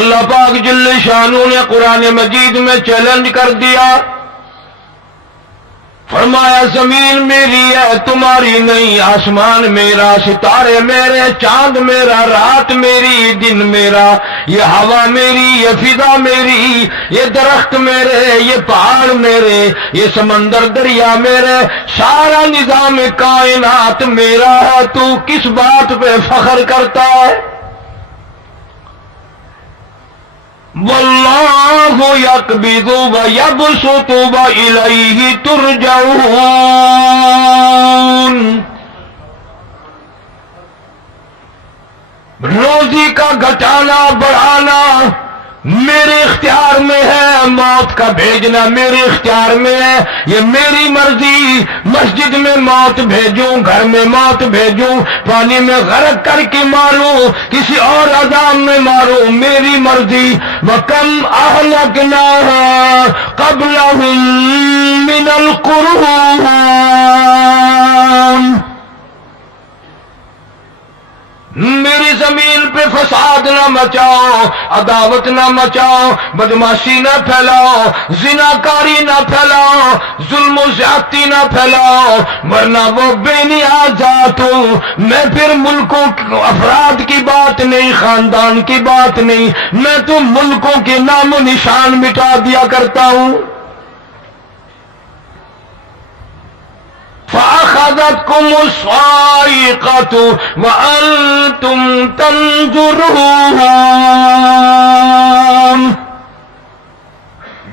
اللہ پاک جل شانہ نے قرآن مجید میں چیلنج کر دیا، فرمایا زمین میری ہے تمہاری نہیں، آسمان میرا، ستارے میرے، چاند میرا، رات میری، دن میرا، یہ ہوا میری، یہ فضا میری، یہ درخت میرے، یہ پہاڑ میرے، یہ سمندر دریا میرے، سارا نظام کائنات میرا ہے، تو کس بات پہ فخر کرتا ہے؟ واللہ یقبض ویبسط وإلیہ ترجعون، روزی کا گھٹانا بڑھانا میرے اختیار میں ہے، موت کا بھیجنا میرے اختیار میں ہے، یہ میری مرضی، مسجد میں موت بھیجوں، گھر میں موت بھیجوں، پانی میں غرق کر کے ماروں، کسی اور عذاب میں ماروں، میری مرضی۔ وَكَمْ أَهْلَكْنَا قَبْلَهُمْ مِنَ الْقُرُونِ، میری زمین پہ فساد نہ مچاؤ، عداوت نہ مچاؤ، بدماشی نہ پھیلاؤ، زناکاری نہ پھیلاؤ، ظلم و زیادتی نہ پھیلاؤ، ورنہ وہ بے نیاز ذات ہوں میں، پھر ملکوں افراد کی بات نہیں، خاندان کی بات نہیں، میں تو ملکوں کے نام و نشان مٹا دیا کرتا ہوں۔ فَأَخَذَتْكُمُ الصَّاعِقَةُ وَأَنْتُمْ تَنْظُرُونَ،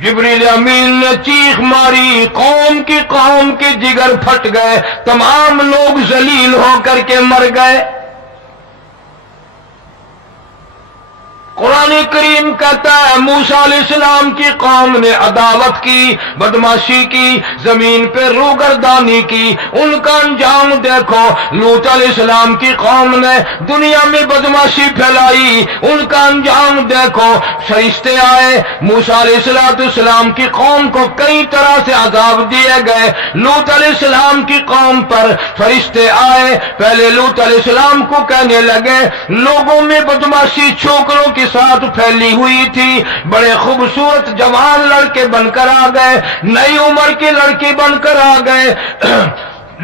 جبریل امین نے چیخ ماری، قوم کے جگر پھٹ گئے، تمام لوگ ذلیل ہو کر کے مر گئے۔ قرآن کریم کہتا ہے موسیٰ علیہ السلام کی قوم نے عداوت کی، بدماشی کی، زمین پہ روگردانی کی، ان کا انجام دیکھو۔ لوط علیہ السلام کی قوم نے دنیا میں بدماشی پھیلائی، ان کا انجام دیکھو۔ فرشتے آئے، موسیٰ علیہ السلام کی قوم کو کئی طرح سے عذاب دیے گئے۔ لوط علیہ السلام کی قوم پر فرشتے آئے، پہلے لوط علیہ السلام کو کہنے لگے، لوگوں میں بدماشی چھوکروں کی ساتھ پھیلی ہوئی تھی، بڑے خوبصورت جوان لڑکے بن کر آ گئے، نئی عمر کے لڑکے بن کر آ گئے۔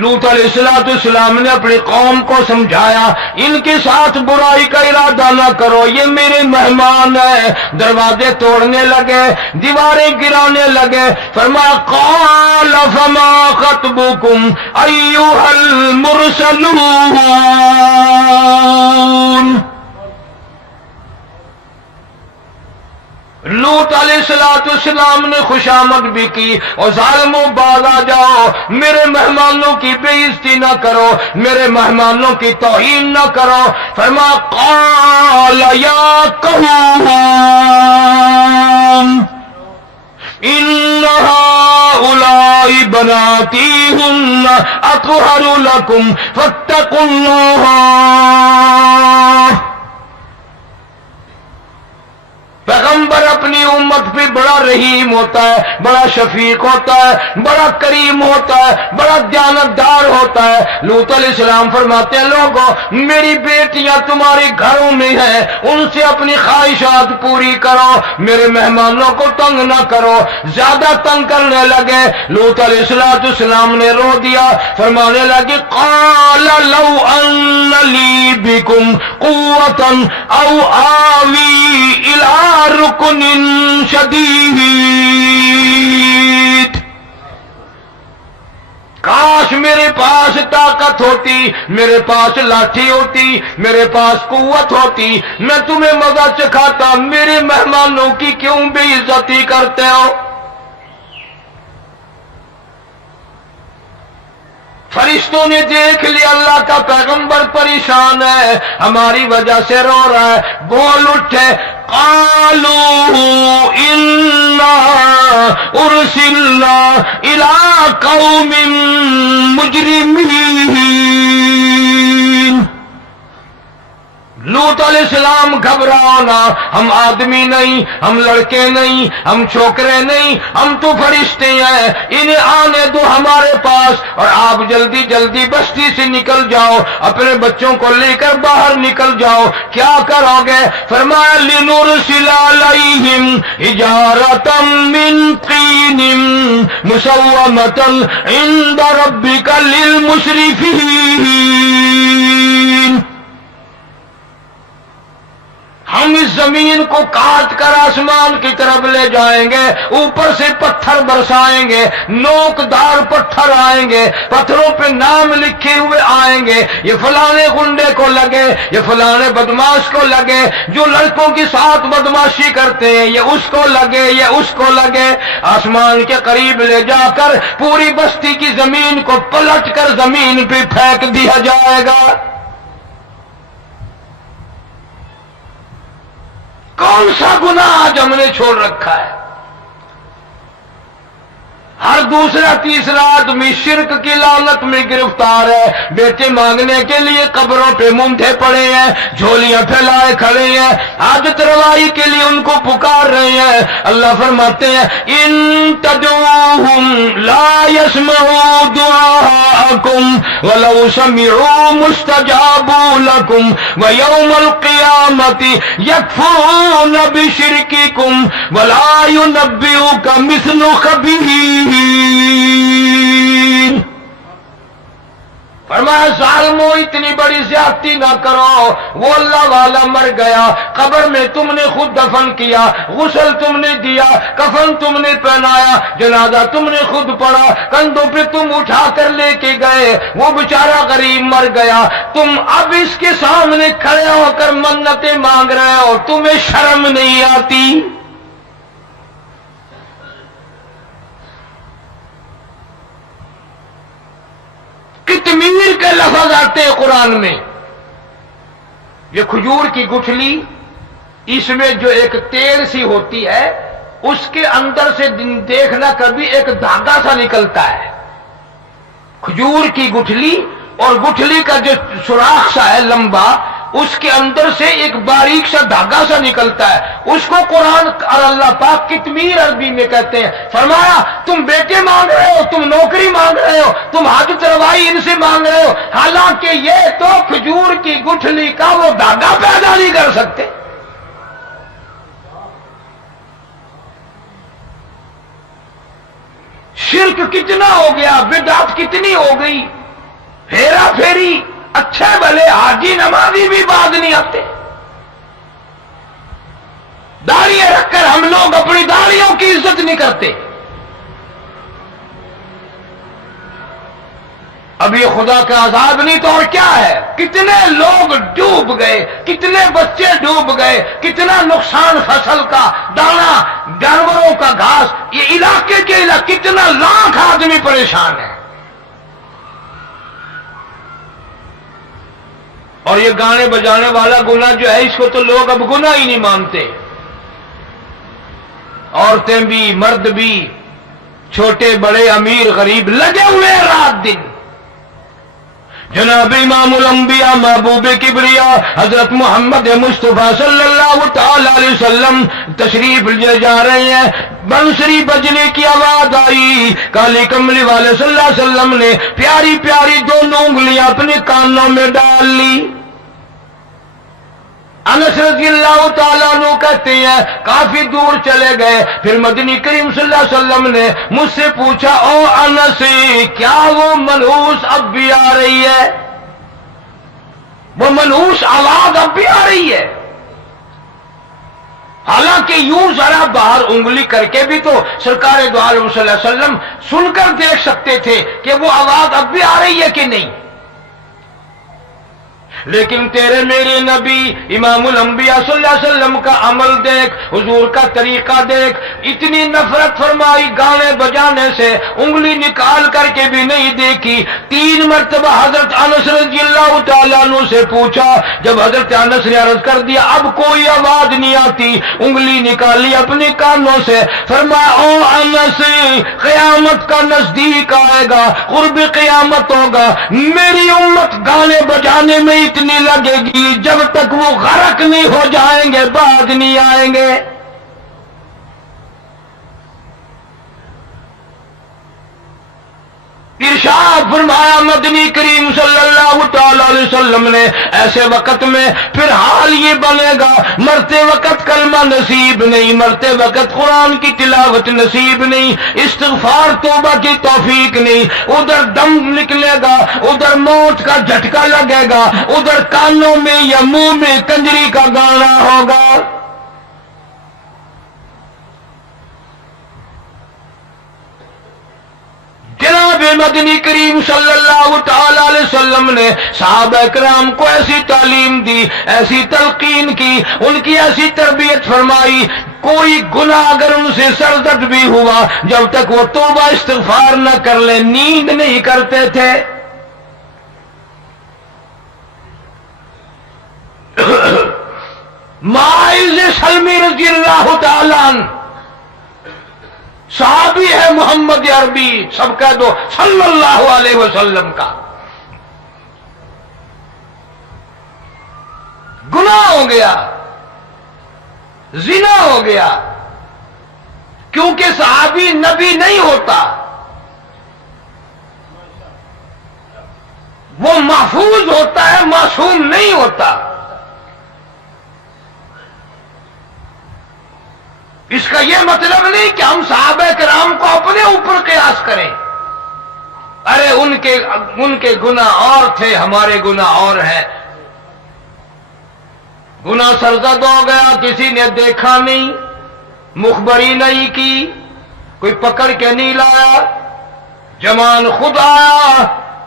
لوط علیہ السلام نے اپنی قوم کو سمجھایا، ان کے ساتھ برائی کا ارادہ نہ کرو، یہ میرے مہمان ہیں۔ دروازے توڑنے لگے، دیواریں گرانے لگے، فرمایا قال فما خطبكم ایھا المرسلون، لوط علیہ السلام نے خوشامد بھی کی، اور ظالموں باز آ جاؤ، میرے مہمانوں کی بے عزتی نہ کرو، میرے مہمانوں کی توہین نہ کرو۔ فرمایا قال یا قوم ان هؤلاء بناتی ہن اطہر لکم فاتقوا اللہ، پیغمبر اپنی امت پہ بڑا رحیم ہوتا ہے، بڑا شفیق ہوتا ہے، بڑا کریم ہوتا ہے، بڑا دیانتدار ہوتا ہے۔ لوط علیہ السلام فرماتے ہیں لوگوں میری بیٹیاں تمہارے گھروں میں ہیں، ان سے اپنی خواہشات پوری کرو، میرے مہمانوں کو تنگ نہ کرو۔ زیادہ تنگ کرنے لگے، لوط علیہ السلام نے رو دیا، فرمانے لگے قال لو ان لی بکم قوة او آوی الی رکن شدید، کاش میرے پاس طاقت ہوتی، میرے پاس لاٹھی ہوتی، میرے پاس قوت ہوتی، میں تمہیں مزہ چکھاتا، میرے مہمانوں کی کیوں بے عزتی کرتے ہو؟ فرشتوں نے دیکھ لیا اللہ کا پیغمبر پریشان ہے، ہماری وجہ سے رو رہا ہے، بول اٹھے قالوا انا ارسلنا الى قوم مجرمین، لوط علیہ السلام گھبراؤ نہ، ہم آدمی نہیں، ہم لڑکے نہیں، ہم چھوکرے نہیں، ہم تو فرشتے ہیں، انہیں آنے دو ہمارے پاس، اور آپ جلدی جلدی بستی سے نکل جاؤ، اپنے بچوں کو لے کر باہر نکل جاؤ۔ کیا کرو گے؟ فرمایا لِنُرْسِلَ عَلَيْهِمْ حِجَارَةً مِّن طِينٍ مُّسَوَّمَةً عِندَ رَبِّكَ لِلْمُسْرِفِينَ۔ ہم اس زمین کو کاٹ کر آسمان کی طرف لے جائیں گے، اوپر سے پتھر برسائیں گے، نوکدار پتھر آئیں گے، پتھروں پہ نام لکھے ہوئے آئیں گے، یہ فلانے گنڈے کو لگے، یہ فلانے بدماش کو لگے، جو لڑکوں کے ساتھ بدماشی کرتے ہیں یہ اس کو لگے، یہ اس کو لگے۔ آسمان کے قریب لے جا کر پوری بستی کی زمین کو پلٹ کر زمین پہ پھینک دیا جائے گا۔ کون سا گناہ آج ہم نے چھوڑ رکھا ہے؟ ہر دوسرا تیسرا آدمی شرک کی لعنت میں گرفتار ہے، بیٹے مانگنے کے لیے قبروں پہ مونڈے پڑے ہیں، جھولیاں پھیلائے کھڑے ہیں، حاجت روائی کے لیے ان کو پکار رہے ہیں۔ اللہ فرماتے ہیں ان تدعوہم لا يسمعوا دعاءکم ولو سمعوا مستجابوا لکم ویوم القیامت یکفرون بشرککم ولا ینبئک مثل خبیر۔ فرمایا ظالمو اتنی بڑی زیادتی نہ کرو، وہ اللہ والا مر گیا، قبر میں تم نے خود دفن کیا، غسل تم نے دیا، کفن تم نے پہنایا، جنازہ تم نے خود پڑھا، کندھوں پہ تم اٹھا کر لے کے گئے، وہ بیچارہ غریب مر گیا، تم اب اس کے سامنے کھڑے ہو کر منتیں مانگ رہے ہو، تمہیں شرم نہیں آتی؟ کتمیر کے لفظ آتے ہیں قرآن میں۔ یہ کھجور کی گٹھلی، اس میں جو ایک تیل سی ہوتی ہے، اس کے اندر سے دیکھنا کبھی ایک دھاگا سا نکلتا ہے۔ کھجور کی گٹھلی، اور گٹھلی کا جو سوراخ سا ہے لمبا، اس کے اندر سے ایک باریک سا دھاگا سا نکلتا ہے، اس کو قرآن اور اللہ پاک کتمیر عربی میں کہتے ہیں۔ فرمایا تم بیٹے مانگ رہے ہو، تم نوکری مانگ رہے ہو، تم حاجت روائی ان سے مانگ رہے ہو، حالانکہ یہ تو کھجور کی گٹھلی کا وہ دھاگا پیدا نہیں کر سکتے۔ شرک کتنا ہو گیا، بدعت کتنی ہو گئی، ہیرا پھیری، اچھے بھلے حاجی نمازی بھی بعد نہیں آتے۔ داڑھیاں رکھ کر ہم لوگ اپنی داڑھیوں کی عزت نہیں کرتے۔ اب یہ خدا کا عذاب نہیں تو اور کیا ہے؟ کتنے لوگ ڈوب گئے، کتنے بچے ڈوب گئے، کتنا نقصان فصل کا، دانا، جانوروں کا گھاس، یہ علاقے کے علاقے کتنا لاکھ آدمی پریشان ہے۔ اور یہ گانے بجانے والا گناہ جو ہے، اس کو تو لوگ اب گناہ ہی نہیں مانتے۔ عورتیں بھی، مرد بھی، چھوٹے بڑے، امیر غریب لگے ہوئے رات دن۔ جناب امام الانبیاء محبوب کبریا حضرت محمد مصطفیٰ صلی اللہ تعالی علیہ وسلم تشریف لے جا رہے ہیں، بنسری بجنے کی آواز آئی، کالی کملی والے صلی اللہ علیہ وسلم نے پیاری پیاری دونوں انگلیاں اپنے کانوں میں ڈال لی۔ انس رضی اللہ تعالیٰ عنہ کہتے ہیں کافی دور چلے گئے، پھر مدنی کریم صلی اللہ علیہ وسلم نے مجھ سے پوچھا او انس کیا وہ منحوس اب بھی آ رہی ہے؟ وہ منحوس آواز اب بھی آ رہی ہے؟ حالانکہ یوں ذرا باہر انگلی کر کے بھی تو سرکار دو عالم صلی اللہ علیہ وسلم سن کر دیکھ سکتے تھے کہ وہ آواز اب بھی آ رہی ہے کہ نہیں۔ لیکن تیرے میرے نبی امام الانبیاء صلی اللہ علیہ وسلم کا عمل دیکھ، حضور کا طریقہ دیکھ، اتنی نفرت فرمائی گانے بجانے سے، انگلی نکال کر کے بھی نہیں دیکھی۔ 3 مرتبہ حضرت انس رضی اللہ تعالیٰ عنہ سے پوچھا، جب حضرت انس نے عرض کر دیا اب کوئی آواز نہیں آتی، انگلی نکالی اپنے کانوں سے، فرمایا او انس قیامت کا نزدیک آئے گا، قرب قیامت ہوگا، میری امت گانے بجانے میں ہی اتنی لگے گی جب تک وہ غرق نہیں ہو جائیں گے باز نہیں آئیں گے. ارشاد فرمایا مدنی کریم صلی اللہ تعالی علیہ وسلم نے ایسے وقت میں پھر حال یہ بنے گا مرتے وقت کلمہ نصیب نہیں, مرتے وقت قرآن کی تلاوت نصیب نہیں, استغفار توبہ کی توفیق نہیں, ادھر دم نکلے گا, ادھر موت کا جھٹکا لگے گا, ادھر کانوں میں یا منہ میں کنجری کا گانا ہوگا. جناب مدنی کریم صلی اللہ تعالی علیہ وسلم نے صحابہ کرام کو ایسی تعلیم دی, ایسی تلقین کی, ان کی ایسی تربیت فرمائی, کوئی گناہ اگر ان سے سرزد بھی ہوا جب تک وہ توبہ استغفار نہ کر لے نیند نہیں کرتے تھے. معاذ سلمی رضی اللہ تعالی عنہ صحابی ہے محمد عربی, سب کہہ دو صلی اللہ علیہ وسلم کا. گناہ ہو گیا, زنا ہو گیا, کیونکہ صحابی نبی نہیں ہوتا, وہ محفوظ ہوتا ہے, معصوم نہیں ہوتا. اس کا یہ مطلب نہیں کہ ہم صحابہ کرام کو اپنے اوپر قیاس کریں. ارے ان کے گناہ اور تھے, ہمارے گناہ اور ہیں. گناہ سرزد ہو گیا, کسی نے دیکھا نہیں, مخبری نہیں کی, کوئی پکڑ کے نہیں لایا, جمان خود آیا,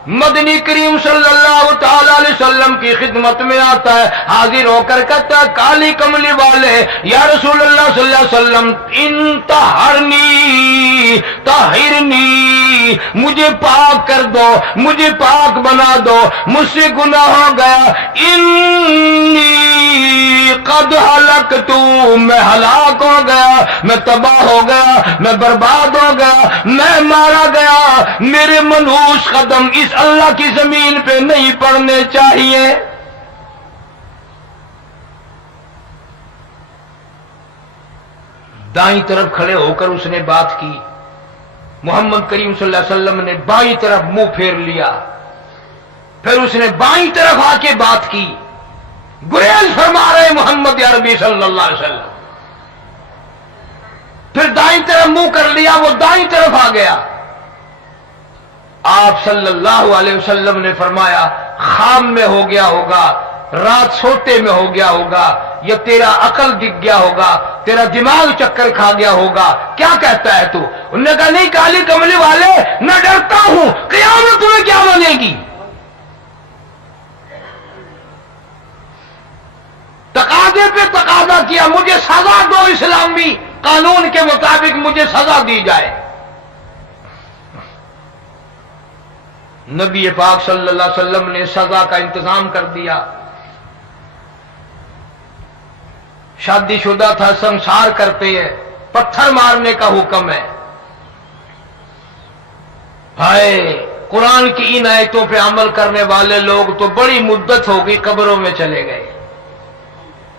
مدنی کریم صلی اللہ تعالی علیہ وسلم کی خدمت میں آتا ہے, حاضر ہو کر کہتا ہے کالی کملی والے یا رسول اللہ صلی اللہ علیہ وسلم انطہرنی طہرنی, مجھے پاک کر دو, مجھے پاک بنا دو, مجھ سے گناہ ہو گیا. انی قد ہلکت, میں ہلاک ہو گیا, میں تباہ ہو گیا, میں برباد ہو گیا, میں مارا گیا. میرے منحوس قدم اس اللہ کی زمین پہ نہیں پڑنے چاہیے. دائیں طرف کھڑے ہو کر اس نے بات کی, محمد کریم صلی اللہ علیہ وسلم نے بائیں طرف منہ پھیر لیا, پھر اس نے بائیں طرف آ کے بات کی. گریز فرما رہے محمد عربی صلی اللہ علیہ وسلم, پھر دائیں طرف منہ کر لیا, وہ دائیں طرف آ گیا. آپ صلی اللہ علیہ وسلم نے فرمایا خام میں ہو گیا ہوگا, رات سوتے میں ہو گیا ہوگا, یا تیرا عقل دکھ گیا ہوگا, تیرا دماغ چکر کھا گیا ہوگا, کیا کہتا ہے تو؟ انہوں نے کہا نہیں کالی کملی والے, میں ڈرتا ہوں قیامت تمہیں کیا بنے گی. تقاضے پہ تقاضا کیا, مجھے سزا دو, اسلامی قانون کے مطابق مجھے سزا دی جائے. نبی پاک صلی اللہ علیہ وسلم نے سزا کا انتظام کر دیا. شادی شدہ تھا, سنسار کرتے ہیں, پتھر مارنے کا حکم ہے. ہائے, قرآن کی ان آیتوں پہ عمل کرنے والے لوگ تو بڑی مدت ہو گئی قبروں میں چلے گئے.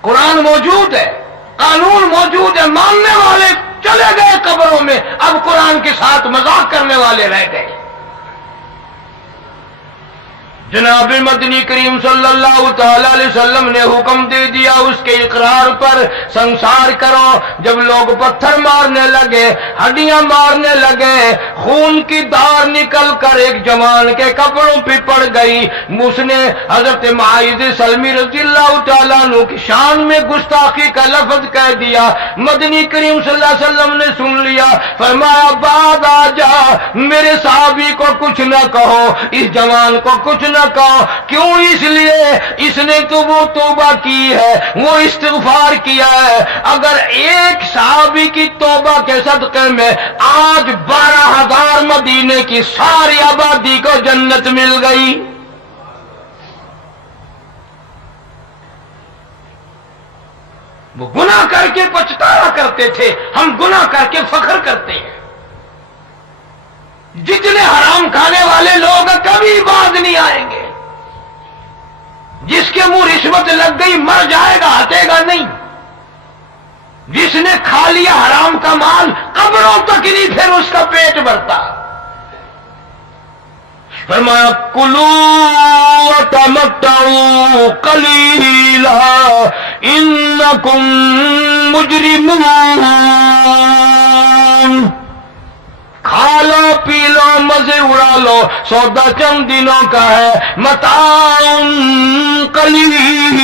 قرآن موجود ہے, قانون موجود ہے, ماننے والے چلے گئے قبروں میں, اب قرآن کے ساتھ مذاق کرنے والے رہ گئے. جناب مدنی کریم صلی اللہ تعالی علیہ وسلم نے حکم دے دیا اس کے اقرار پر سنسار کرو. جب لوگ پتھر مارنے لگے, ہڈیاں مارنے لگے, خون کی دھار نکل کر ایک جوان کے کپڑوں پہ پڑ گئی, اس نے حضرت معاذ سلمی رضی اللہ تعالیٰ عنہ کی شان میں گستاخی کا لفظ کہہ دیا. مدنی کریم صلی اللہ علیہ وسلم نے سن لیا, فرمایا بعد آ جا, میرے صحابی کو کچھ نہ کہو, اس جوان کو کچھ نہ کہو. کیوں؟ اس لیے اس نے تو وہ توبہ کی ہے, وہ استغفار کیا ہے. اگر ایک صحابی کی توبہ کے صدقے میں آج 12,000 مدینے کی ساری آبادی کو جنت مل گئی. وہ گناہ کر کے پچھتاوا کرتے تھے, ہم گناہ کر کے فخر کرتے ہیں. جتنے حرام کھانے والے لوگ کبھی باز نہیں آئیں گے. جس کے منہ رشوت لگ گئی مر جائے گا، ہٹے گا نہیں۔ جس نے کھا لیا حرام کا مال قبروں تک نہیں پھر اس کا پیٹ بھرتا۔ فرمایا کلوا وتمتعوا قلیلا انکم مجرمون، کھا لو پی لو مزے اڑا لو، سودا چند دنوں کا ہے، متاع قلیل،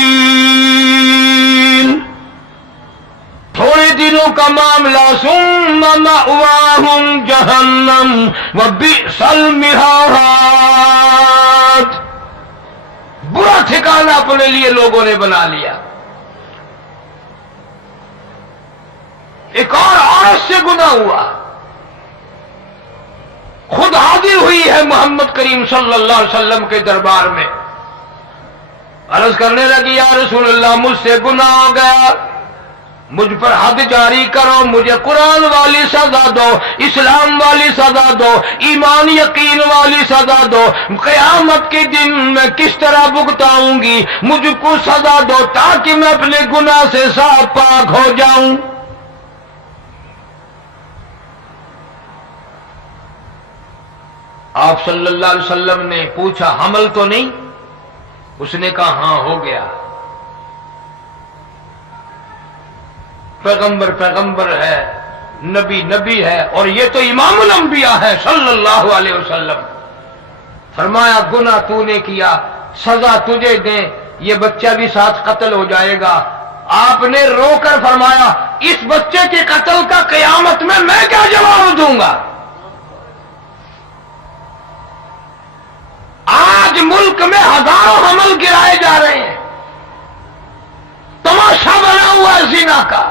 تھوڑے دنوں کا معاملہ، ثم مأواہم جہنم وبئس المہاد، برا ٹھکانہ اپنے لیے لوگوں نے بنا لیا۔ ایک اور عورت سے گناہ ہوا، خود حاضر ہوئی ہے محمد کریم صلی اللہ علیہ وسلم کے دربار میں، عرض کرنے لگی یا رسول اللہ مجھ سے گناہ ہو گیا، مجھ پر حد جاری کرو، مجھے قرآن والی سزا دو، اسلام والی سزا دو، ایمان یقین والی سزا دو، قیامت کے دن میں کس طرح بھگتاؤں گی، مجھ کو سزا دو تاکہ میں اپنے گناہ سے صاف پاک ہو جاؤں۔ آپ صلی اللہ علیہ وسلم نے پوچھا حمل تو نہیں؟ اس نے کہا ہاں ہو گیا۔ پیغمبر پیغمبر ہے، نبی نبی ہے، اور یہ تو امام الانبیاء ہے صلی اللہ علیہ وسلم۔ فرمایا گناہ تو نے کیا، سزا تجھے دیں، یہ بچہ بھی ساتھ قتل ہو جائے گا۔ آپ نے رو کر فرمایا اس بچے کے قتل کا قیامت میں کیا جواب دوں گا؟ آج ملک میں ہزاروں حمل گرائے جا رہے ہیں، تماشا بنا ہوا ہے زنا کا۔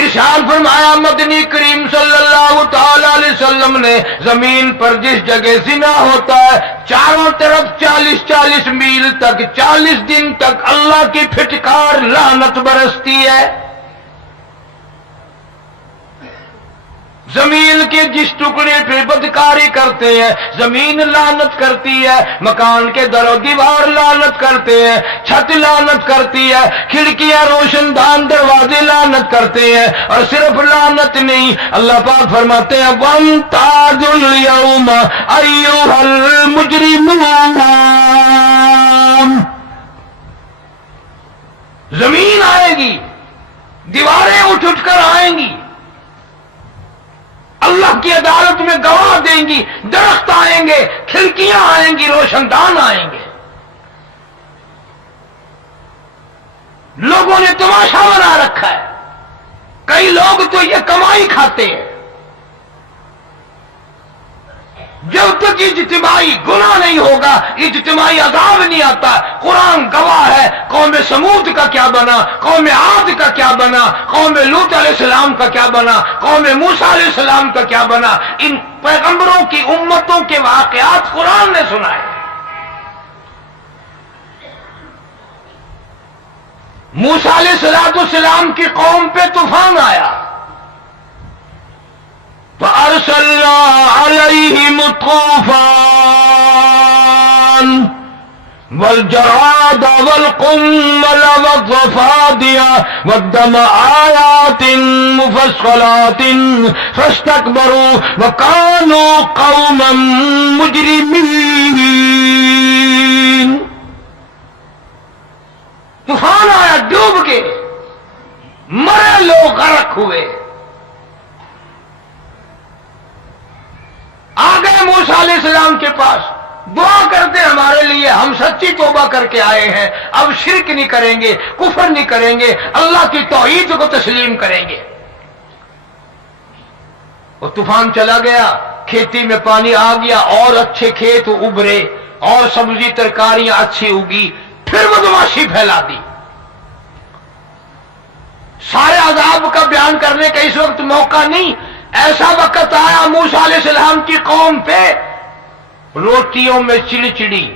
ارشاد فرمایا مدنی کریم صلی اللہ تعالی علیہ وسلم نے زمین پر جس جگہ زنا ہوتا ہے چاروں طرف 40 میل تک 40 دن تک اللہ کی پھٹکار لعنت برستی ہے۔ زمین کے جس ٹکڑے پہ بدکاری کرتے ہیں زمین لعنت کرتی ہے، مکان کے در و دیوار لعنت کرتے ہیں، چھت لعنت کرتی ہے، کھڑکیاں روشن دان دروازے لعنت کرتے ہیں، اور صرف لعنت نہیں، اللہ پاک فرماتے ہیں وَامْتَازُوا الْيَوْمَ أَيُّهَا الْمُجْرِمُونَ، زمین آئے گی، دیواریں اٹھ کر آئیں گی، اللہ کی عدالت میں گواہ دیں گی، درخت آئیں گے، کھڑکیاں آئیں گی، روشن دان آئیں گے۔ لوگوں نے تماشا بنا رکھا ہے، کئی لوگ تو یہ کمائی کھاتے ہیں۔ جب تک اجتماعی گناہ نہیں ہوگا اجتماعی عذاب نہیں آتا۔ قرآن گواہ ہے، قوم سمود کا کیا بنا، قوم عاد کا کیا بنا، قوم لوط علیہ السلام کا کیا بنا، قوم موسیٰ علیہ السلام کا کیا بنا۔ ان پیغمبروں کی امتوں کے واقعات قرآن نے سنائے۔ موسیٰ علیہ السلام کی قوم پہ طوفان آیا، فَأَرْسَلْنَا عَلَيْهِمُ الطُّوفَانَ وَالْجَرَادَ وَالْقُمَّلَ وَالضَّفَادِعَ وَالدَّمَ آيَاتٍ مُفَصَّلَاتٍ فَاسْتَكْبَرُوا وَكَانُوا قَوْمًا مُجْرِمِينَ۔ طوفان آیا، ڈوب کے مرے لوگ غرق ہوئے۔ آ گئے موسیٰ علیہ السلام کے پاس، دعا کرتے ہمارے لیے، ہم سچی توبہ کر کے آئے ہیں، اب شرک نہیں کریں گے، کفر نہیں کریں گے، اللہ کی توحید کو تسلیم کریں گے۔ وہ طوفان چلا گیا، کھیتی میں پانی آ گیا، اور اچھے کھیت ابھرے، اور سبزی ترکاریاں اچھی اگی، پھر بدماشی پھیلا دی۔ سارے عذاب کا بیان کرنے کا اس وقت موقع نہیں، ایسا وقت آیا موسیٰ علیہ السلام کی قوم پہ روٹیوں میں چڑچڑی،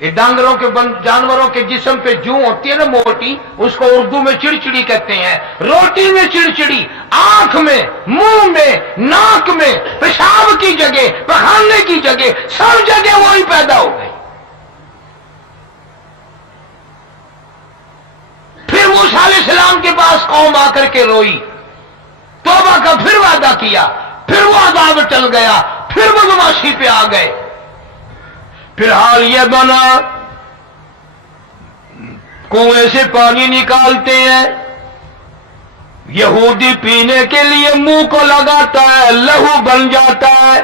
یہ ڈانگروں کے جانوروں کے جسم پہ جو ہوتی ہے نا موٹی، اس کو اردو میں چڑچڑی کہتے ہیں۔ روٹی میں چڑچڑی، آنکھ میں، منہ میں، ناک میں، پیشاب کی جگہ، پخانے کی جگہ، سب جگہ وہی پیدا ہو گئی۔ موسیٰ علیہ السلام کے پاس قوم آ کر کے روئی، توبہ کا پھر وعدہ کیا، پھر وہ عذاب ٹل گیا، پھر وہ بدماشی پہ آ گئے۔ پھر حال یہ بنا کنویں سے پانی نکالتے ہیں، یہودی پینے کے لیے منہ کو لگاتا ہے، لہو بن جاتا ہے۔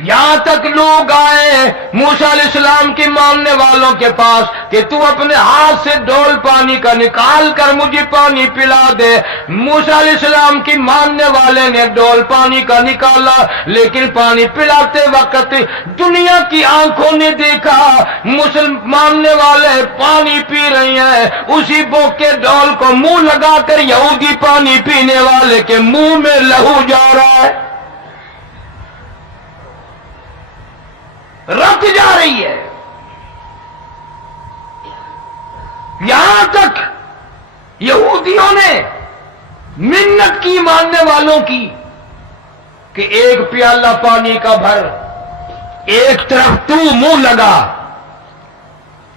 یہاں تک لوگ آئے موسیٰ علیہ السلام کی ماننے والوں کے پاس کہ تو اپنے ہاتھ سے ڈول پانی کا نکال کر مجھے پانی پلا دے۔ موسیٰ علیہ السلام کی ماننے والے نے ڈول پانی کا نکالا، لیکن پانی پلاتے وقت دنیا کی آنکھوں نے دیکھا ماننے والے پانی پی رہے ہیں، اسی بوک کے ڈول کو منہ لگا کر یہودی پانی پینے والے کے منہ میں لہو جا رہا ہے، رت جا رہی ہے۔ یہاں تک یہودیوں نے منت کی ماننے والوں کی کہ ایک پیالہ پانی کا بھر، ایک طرف تو منہ لگا،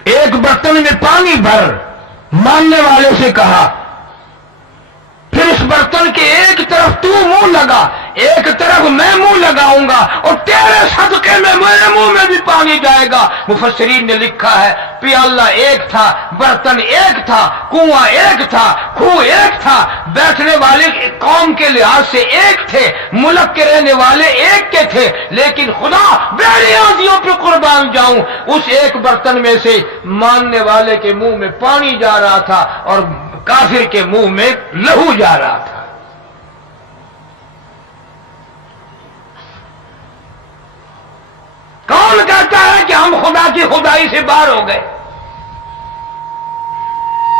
ایک برتن میں پانی بھر۔ ماننے والے سے کہا پھر اس برتن کے ایک طرف تو منہ لگا، ایک طرف میں منہ لگاؤں گا، اور تیرے صدقے میں میرے منہ میں بھی پانی جائے گا۔ مفسرین نے لکھا ہے پیالہ ایک تھا، برتن ایک تھا، کنواں ایک تھا، کھو ایک تھا، بیٹھنے والے قوم کے لحاظ سے ایک تھے، ملک کے رہنے والے ایک کے تھے، لیکن خدا بے نیازیوں پہ قربان جاؤں، اس ایک برتن میں سے ماننے والے کے منہ میں پانی جا رہا تھا اور کافر کے منہ میں لہو جا رہا تھا۔ کون کہتا ہے کہ ہم خدا کی خدائی سے باہر ہو گئے؟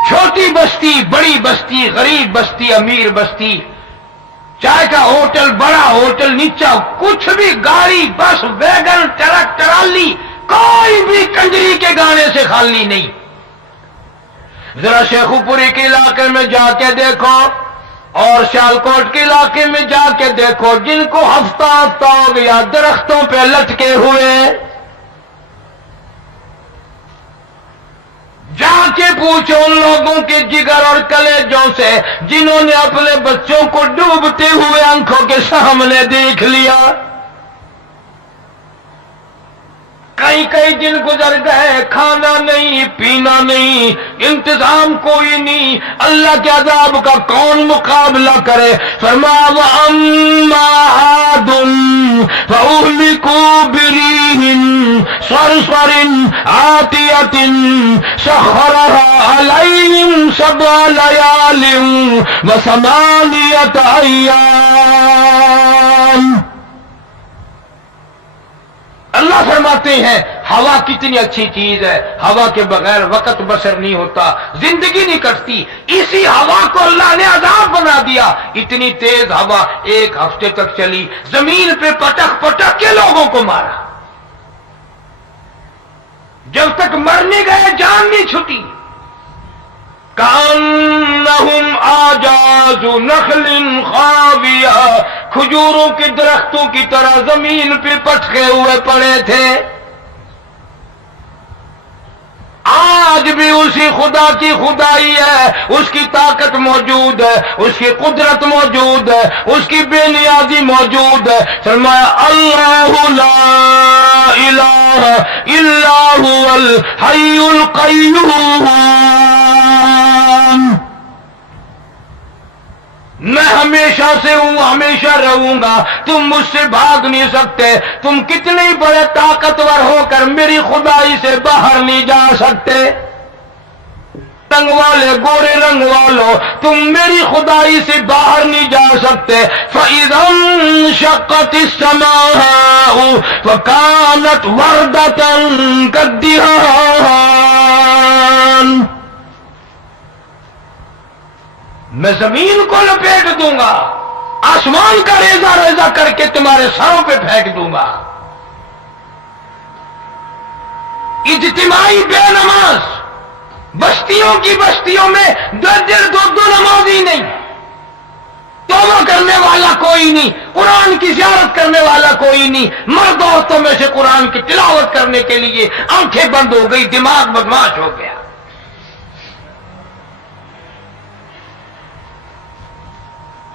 چھوٹی بستی، بڑی بستی، غریب بستی، امیر بستی، چائے کا ہوٹل، بڑا ہوٹل، نیچا کچھ بھی، گاڑی، بس، ویگن، ٹرک، ٹرالی، کوئی بھی کنجری کے گانے سے خالی نہیں۔ ذرا شیخو پوری کے علاقے میں جا کے دیکھو اور سیالکوٹ کے علاقے میں جا کے دیکھو، جن کو ہفتہ ہفتہ ہو گیا درختوں پہ لٹکے ہوئے، جا کے پوچھو ان لوگوں کے جگر اور کلیجوں سے جنہوں نے اپنے بچوں کو ڈوبتے ہوئے آنکھوں کے سامنے دیکھ لیا۔ کئی دن گزر گئے، کھانا نہیں، پینا نہیں، انتظام کوئی نہیں، اللہ کے عذاب کا کون مقابلہ کرے؟ فرمایا وَأَمَّا عَادٌ فَأُهْلِكُوا بِرِيحٍ صَرْصَرٍ عَاتِيَةٍ سَخَّرَهَا عَلَيْهِمْ سَبْعَ لَيَالٍ وَثَمَانِيَةَ أَيَّامٍ۔ اللہ فرماتے ہیں ہوا کتنی اچھی چیز ہے، ہوا کے بغیر وقت بسر نہیں ہوتا، زندگی نہیں کٹتی، اسی ہوا کو اللہ نے عذاب بنا دیا۔ اتنی تیز ہوا ایک ہفتے تک چلی، زمین پہ پٹک پٹک کے لوگوں کو مارا، جب تک مر نہیں گئے جان نہیں چھٹی۔ کأنہم اعجاز نخل خاویہ، کھجوروں کے درختوں کی طرح زمین پہ پٹکے ہوئے پڑے تھے۔ آج بھی اسی خدا کی خدائی ہے، اس کی طاقت موجود ہے، اس کی قدرت موجود ہے، اس کی بے نیازی موجود ہے۔ فرمایا اللہ لا الہ الا هو الحی القیوم، میں ہمیشہ سے ہوں، ہمیشہ رہوں گا، تم مجھ سے بھاگ نہیں سکتے، تم کتنے بڑے طاقتور ہو کر میری خدائی سے باہر نہیں جا سکتے۔ رنگ والے، گورے رنگ والوں، تم میری خدائی سے باہر نہیں جا سکتے۔ فَإِذَا انشَقَّتِ السَّمَاءُ فَكَانَتْ وَرْدَةً كَالدِّهَانِ، میں زمین کو لپیٹ دوں گا، آسمان کا ریزہ ریزہ کر کے تمہارے سروں پہ پھینک دوں گا۔ اجتماعی بے نماز، بستیوں کی بستیوں میں دو نمازی نہیں، توبہ کرنے والا کوئی نہیں، قرآن کی زیارت کرنے والا کوئی نہیں، مرد عورتوں میں سے قرآن کی تلاوت کرنے کے لیے آنکھیں بند ہو گئی، دماغ بدماش ہو گیا۔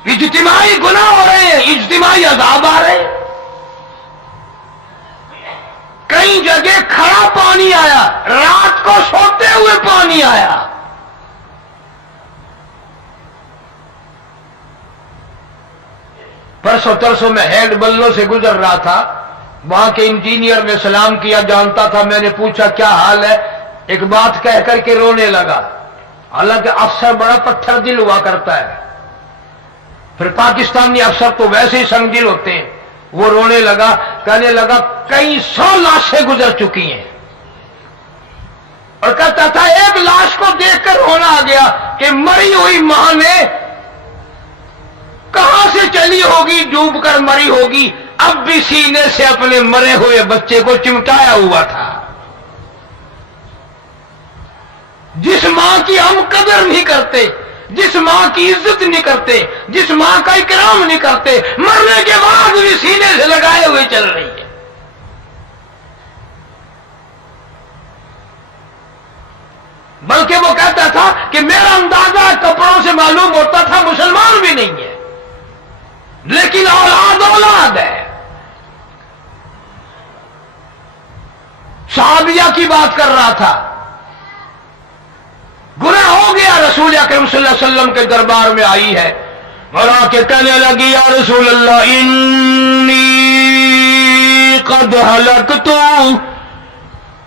اجتماعی گناہ ہو رہے ہیں، اجتماعی عذاب آ رہے ہیں. کئی جگہ کھڑا پانی آیا، رات کو سوتے ہوئے پانی آیا. پرسوں ترسوں میں ہینڈ بلوں سے گزر رہا تھا، وہاں کے انجینئر نے سلام کیا، جانتا تھا. میں نے پوچھا کیا حال ہے، ایک بات کہہ کر کے رونے لگا. حالانکہ افسر بڑا پتھر دل ہوا کرتا ہے، پھر پاکستانی افسر تو ویسے ہی سنگ دل ہوتے ہیں. وہ رونے لگا، کہنے لگا کئی 100 لاشیں گزر چکی ہیں، اور کہتا تھا ایک لاش کو دیکھ کر رونا آ گیا کہ مری ہوئی ماں نے کہاں سے چلی ہوگی، ڈوب کر مری ہوگی، اب بھی سینے سے اپنے مرے ہوئے بچے کو چمٹایا ہوا تھا. جس ماں کی ہم قدر نہیں کرتے، جس ماں کی عزت نہیں کرتے، جس ماں کا اکرام نہیں کرتے، مرنے کے بعد بھی سینے سے لگائے ہوئے چل رہی ہے. بلکہ وہ کہتا تھا کہ میرا اندازہ کپڑوں سے معلوم ہوتا تھا مسلمان بھی نہیں ہے، لیکن اولاد اولاد ہے. صحابیہ کی بات کر رہا تھا، گناہ ہو گیا، رسول اکرم صلی اللہ علیہ وسلم کے دربار میں آئی ہے اور آ کے کہنے لگی یا رسول اللہ انی قد ہلکت،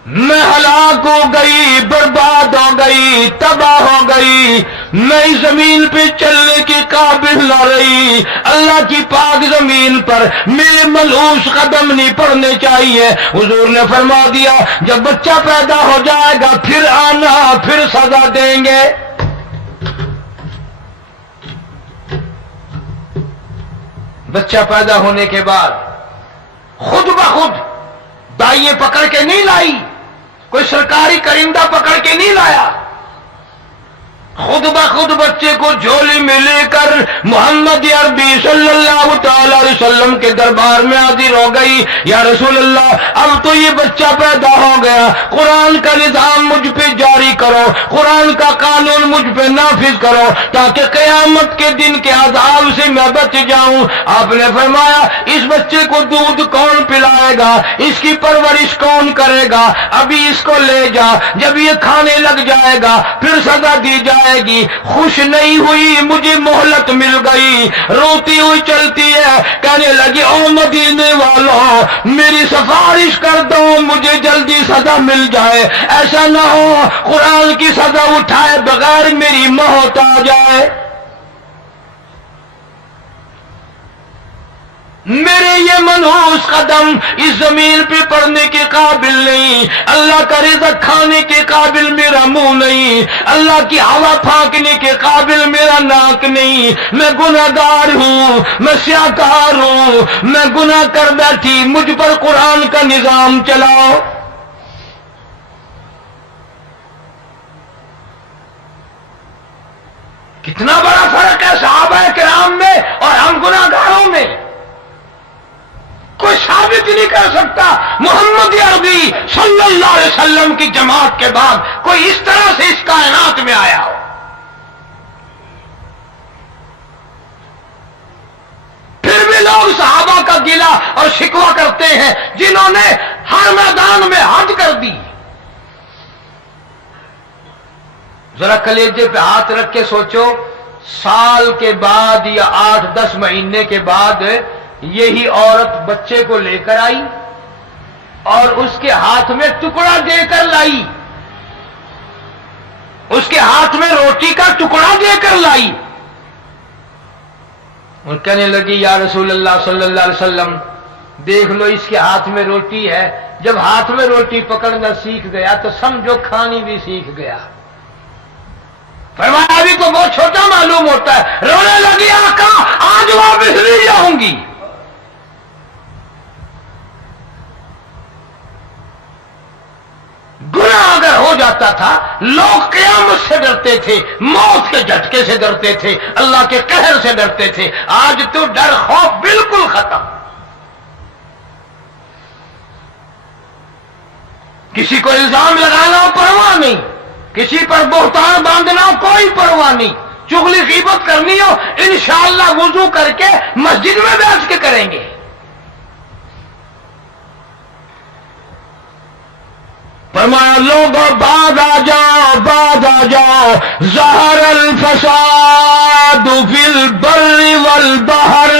میں ہلاک ہو گئی، برباد ہو گئی، تباہ ہو گئی، میں اس زمین پہ چلنے کے قابل نہ رہی. اللہ کی پاک زمین پر میرے ملعوس قدم نہیں پڑنے چاہیے. حضور نے فرما دیا جب بچہ پیدا ہو جائے گا پھر آنا، پھر سزا دیں گے. بچہ پیدا ہونے کے بعد خود بخود دائیں پکڑ کے نہیں لائی، کوئی سرکاری کرندہ پکڑ کے نہیں لایا، خود بخود بچے کو جھولی میں لے کر محمد عربی صلی اللہ تعالی علیہ وسلم کے دربار میں حاضر ہو گئی. یا رسول اللہ اب تو یہ بچہ پیدا ہو گیا، قرآن کا نظام مجھ پہ جاری کرو، قرآن کا قانون مجھ پہ نافذ کرو تاکہ قیامت کے دن کے عذاب سے میں بچ جاؤں. آپ نے فرمایا اس بچے کو دودھ کون پلائے گا، اس کی پرورش کون کرے گا، ابھی اس کو لے جا، جب یہ کھانے لگ جائے گا پھر سزا دی جائے گی. خوش نہیں ہوئی، مجھے مہلت مل گئی، روتی ہوئی چلتی ہے، کہنے لگی او مدینے والوں میری سفارش کر دو، مجھے جلدی سزا مل جائے، ایسا نہ ہو قرآن کی سزا اٹھائے بغیر میری موت آ جائے. میرے یہ منحوس قدم اس زمین پہ پڑنے کے قابل نہیں، اللہ کا رزق کھانے کے قابل میرا منہ نہیں، اللہ کی ہوا پھانکنے کے قابل میرا ناک نہیں. میں گناہگار ہوں، میں سیاکار ہوں، میں گناہ کر بیٹھی، مجھ پر قرآن کا نظام چلاؤ. کتنا بڑا فرق ہے صحابہ کرام میں اور ہم گناہگاروں میں. کوئی ثابت نہیں کر سکتا محمد عربی صلی اللہ علیہ وسلم کی جماعت کے بعد کوئی اس طرح سے اس کائنات میں آیا ہو. پھر بھی لوگ صحابہ کا گلہ اور شکوہ کرتے ہیں جنہوں نے ہر میدان میں حد کر دی. ذرا کلیجے پہ ہاتھ رکھ کے سوچو، سال کے بعد یا 8-10 مہینے کے بعد یہی عورت بچے کو لے کر آئی اور اس کے ہاتھ میں ٹکڑا دے کر لائی، اس کے ہاتھ میں روٹی کا ٹکڑا دے کر لائی اور کہنے لگی یا رسول اللہ صلی اللہ علیہ وسلم دیکھ لو اس کے ہاتھ میں روٹی ہے. جب ہاتھ میں روٹی پکڑنا سیکھ گیا تو سمجھو کھانی بھی سیکھ گیا. فرمایا ابھی تو بہت چھوٹا معلوم ہوتا ہے. رونے لگی آقا آج واپس نہیں جاؤں گی. گناہ اگر ہو جاتا تھا لوگ قیامت سے ڈرتے تھے، موت کے جھٹکے سے ڈرتے تھے، اللہ کے قہر سے ڈرتے تھے. آج تو ڈر خوف بالکل ختم. کسی کو الزام لگانا پرواہ نہیں، کسی پر بہتان باندھنا کوئی پرواہ نہیں. چغلی غیبت کرنی ہو انشاءاللہ وضو کر کے مسجد میں بیٹھ کے کریں گے. فرمایا لوگوں بعد آ جاؤ ظہر الفساد فی البر والبحر.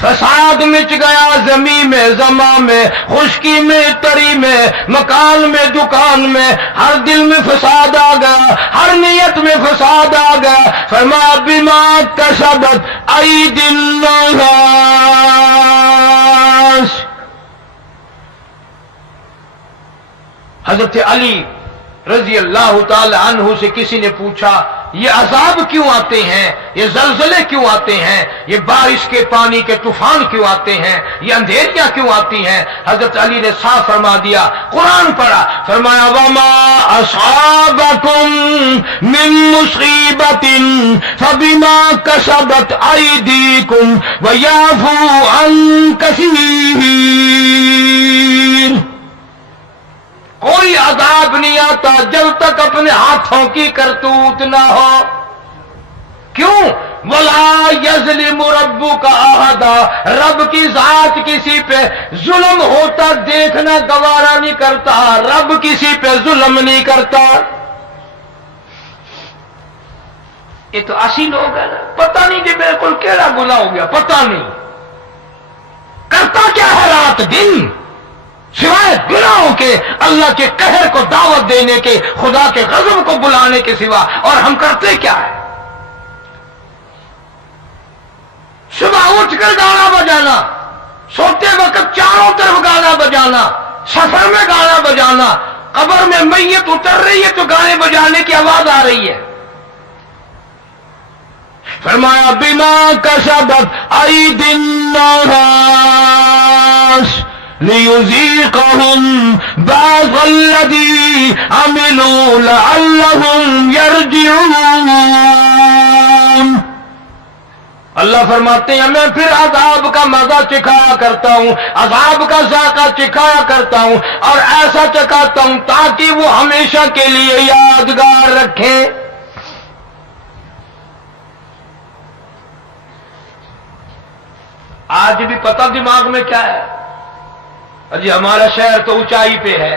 فساد مچ گیا زمین میں زماں میں خشکی میں تری میں مکان میں دکان میں ہر دل میں فساد آ گیا ہر نیت میں فساد آ گیا. فرمایا بما کسبت ایدی الناس. حضرت علی رضی اللہ تعالی عنہ سے کسی نے پوچھا یہ عذاب کیوں آتے ہیں, یہ زلزلے کیوں آتے ہیں, یہ بارش کے پانی کے طوفان کیوں آتے ہیں, یہ اندھیریاں کیوں آتی ہیں؟ حضرت علی نے صاف فرما دیا, قرآن پڑھا, فرمایا وما اصابکم من مصیبت فبما کسبت ایدیکم ویعفو عن کثیر. کوئی عذاب نہیں آتا جب تک اپنے ہاتھوں کی کرتوت نہ ہو. کیوں؟ وَلَا يَظْلِمُ رَبُّكَ أَحَدًا. رب کی ذات کسی پہ ظلم ہوتا دیکھنا گوارا نہیں کرتا. رب کسی پہ ظلم نہیں کرتا. یہ تو اسی لوگ ہیں نا, پتہ نہیں کہ بالکل کیڑا گناہ ہو گیا, پتہ نہیں کرتا کیا ہے رات دن سوائے گناہوں کے, اللہ کے قہر کو دعوت دینے کے, خدا کے غضب کو بلانے کے سوا. اور ہم کرتے کیا ہے؟ صبح اٹھ کر گانا بجانا, سوتے وقت چاروں طرف گانا بجانا, سفر میں گانا بجانا, قبر میں میت اتر رہی ہے تو گانے بجانے کی آواز آ رہی ہے. فرمایا بما کسبت ایدی الناس لِيُذِيقَهُمْ بَعْضَ الَّذِي عَمِلُوا لَعَلَّهُمْ يَرْجِعُونَ. اللہ فرماتے ہیں میں پھر عذاب کا مزہ چکھایا کرتا ہوں, عذاب کا ذائقہ چکھایا کرتا ہوں, اور ایسا چکھاتا ہوں تاکہ وہ ہمیشہ کے لیے یادگار رکھیں. آج بھی پتہ دماغ میں کیا ہے؟ جی ہمارا شہر تو اونچائی پہ ہے,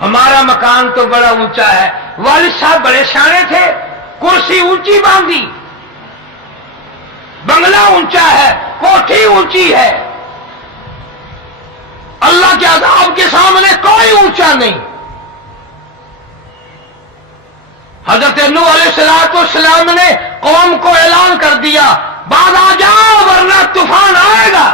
ہمارا مکان تو بڑا اونچا ہے, والد صاحب بڑے شانے تھے, کرسی اونچی باندھی, بنگلہ اونچا ہے, کوٹھی اونچی ہے. اللہ کے عذاب کے سامنے کوئی اونچا نہیں. حضرت نوح علیہ السلام نے قوم کو اعلان کر دیا بعد آ جاؤ ورنہ طوفان آئے گا.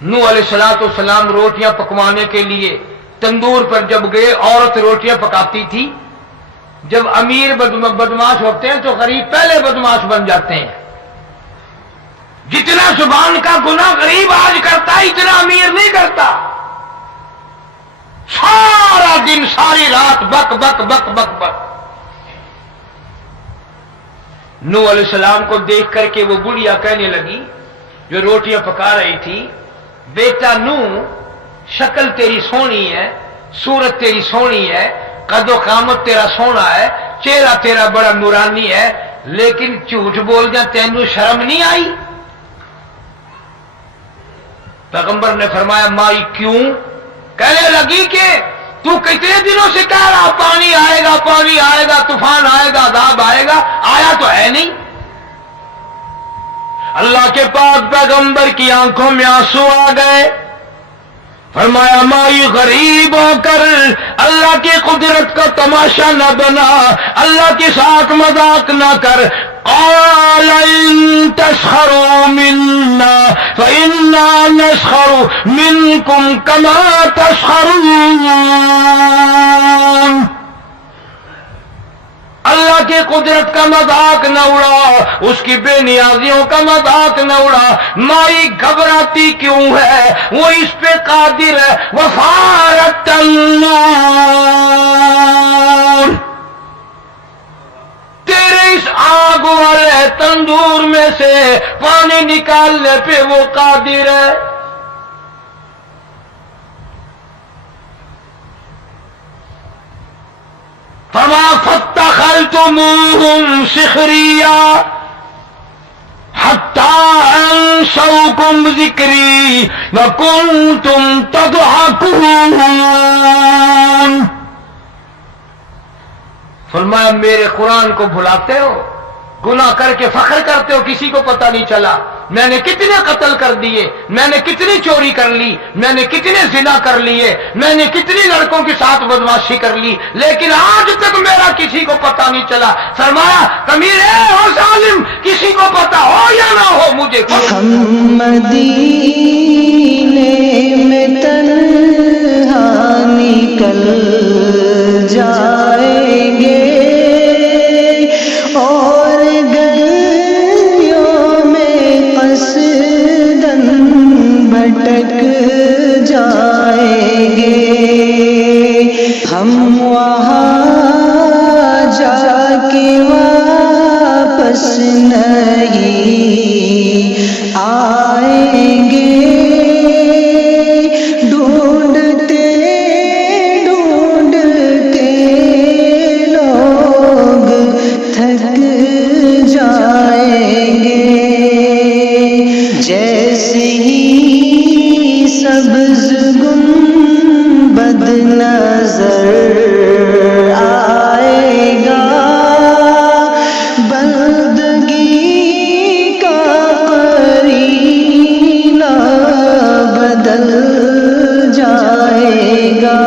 نوح علیہ السلام روٹیاں پکوانے کے لیے تندور پر جب گئے, عورت روٹیاں پکاتی تھی. جب امیر بدماش ہوتے ہیں تو غریب پہلے بدماش بن جاتے ہیں. جتنا زبان کا گناہ غریب آج کرتا ہے اتنا امیر نہیں کرتا. سارا دن ساری رات بک بک بک بک بک. نوح علیہ السلام کو دیکھ کر کے وہ بڑھیا کہنے لگی جو روٹیاں پکا رہی تھی, بیٹا نوح شکل تیری سونی ہے, صورت تیری سونی ہے, قد و قامت تیرا سونا ہے, چہرہ تیرا بڑا نورانی ہے, لیکن جھوٹ بول جا تینوں شرم نہیں آئی؟ پیغمبر نے فرمایا مائی کیوں؟ کہنے لگی کہ تو کتنے دنوں سے کہہ رہا پانی آئے گا, پانی آئے گا, طوفان آئے گا, عذاب آئے گا, آیا تو ہے نہیں. اللہ کے پاک پیغمبر کی آنکھوں میں آنسو آ گئے. فرمایا مائی غریب ہو کر اللہ کی قدرت کا تماشا نہ بنا, اللہ کے ساتھ مذاق نہ کر. قال ان تسخروا منا فإنا نسخر منكم كما تسخرون. اللہ کی قدرت کا مذاق نہ اڑا, اس کی بے نیازیوں کا مذاق نہ اڑا. مائی گھبراتی کیوں ہے؟ وہ اس پہ قادر ہے. وفارت النور, تیرے اس آگ والے تندور میں سے پانی نکالنے پہ وہ قادر ہے. جعلتموهم سخریا حتی انسوکم ذکری وکنتم تضحکون. فرمایا میرے قرآن کو بھلاتے ہو، گناہ کر کے فخر کرتے ہو کسی کو پتہ نہیں چلا. میں نے کتنے قتل کر دیے، میں نے کتنی چوری کر لی، میں نے کتنے زنا کر لیے، میں نے کتنی لڑکوں کے ساتھ بدماشی کر لی، لیکن آج تک میرا کسی کو پتہ نہیں چلا. فرمایا ضمیر ہو ظالم، کسی کو پتہ ہو یا نہ ہو مجھے ہم مدینے میں تنہا نکل جائیں گے اور گلیوں میں قصداً بھٹک جائیں گے. ہم وہاں جا کے واپس نہیں آئیں گے. ڈھونڈتے ڈھونڈتے لوگ تھک جائیں گے. جیسے ہی سبز گنبد نظر آئے گا، بندگی کا قرینہ بدل جائے گا.